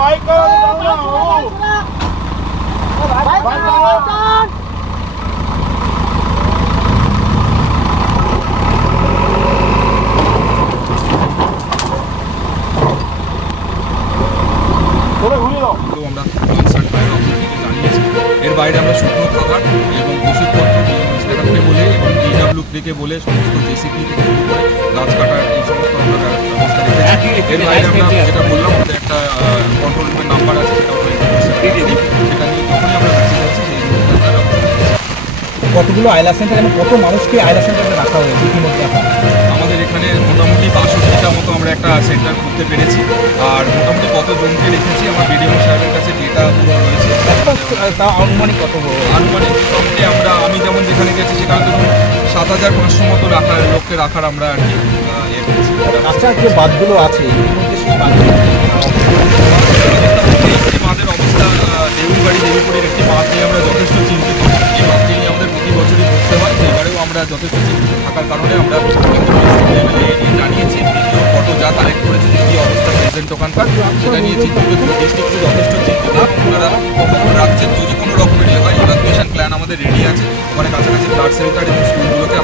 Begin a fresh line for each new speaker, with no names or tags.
Bike ঘুরিয়ে দাও।
তো আমরা কনসার্ট ফায়ার অথরিটিকে জানিয়েছি। এর বাইরে আমরা শুকনো খাবার এবং ওষুধপত্র ইন্সপেক্টরকে বলে এবং ডিডাব্লিউপিকে বলে সমস্ত জেসিপি থেকে শুরু করে গাছ কাটার এই সমস্ত আমরা ব্যবস্থা রেখেছি। এর বাইরে আমরা যেটা বললাম নাম্বার আছে সেটা হলো সেটা নিয়ে যখনই আমরা কাছে যাচ্ছি সেই।
কতগুলো আয়লা সেন্টার এবং কত মানুষকে আয়লা সেন্টারে রাখা হয়েছে ইতিমধ্যে
আমাদের এখানে মোটামুটি বাষট্টিটা মতো আমরা একটা সেন্টার করতে পেরেছি। আর মোটামুটি কত জনকে রেখেছি আমার বিডিও সাহেবের কাছে ডেটা রয়েছে।
তা আনুমানিক কত
আনুমানিক মোটামুটি আমরা আমি যেমন যেখানে গেছি সেখানে ধরুন সাত হাজার পাঁচশো মতো রাখার লোককে রাখার আমরা আর কি
রাস্তার যে বাঁধগুলো আছে ইতিমধ্যে সেই বাঁধগুলো
যথেষ্ট চিন্তিত থাকার কারণে আমরা জানিয়েছি কত যা কালেক্ট করেছি, কী অবস্থা প্রেজেন্ট ওখানকার, সেটা নিয়ে ডিস্ট্রিক্ট যথেষ্ট চিন্তিত। ওনারা খবর রাখছেন যদি কোনো রকমের ইয়ে হয় ইভাকুয়েশন প্ল্যান আমাদের রেডি আছে। ওখানে কাছাকাছি ব্লাড সেন্টার এবং স্কুলগুলোকে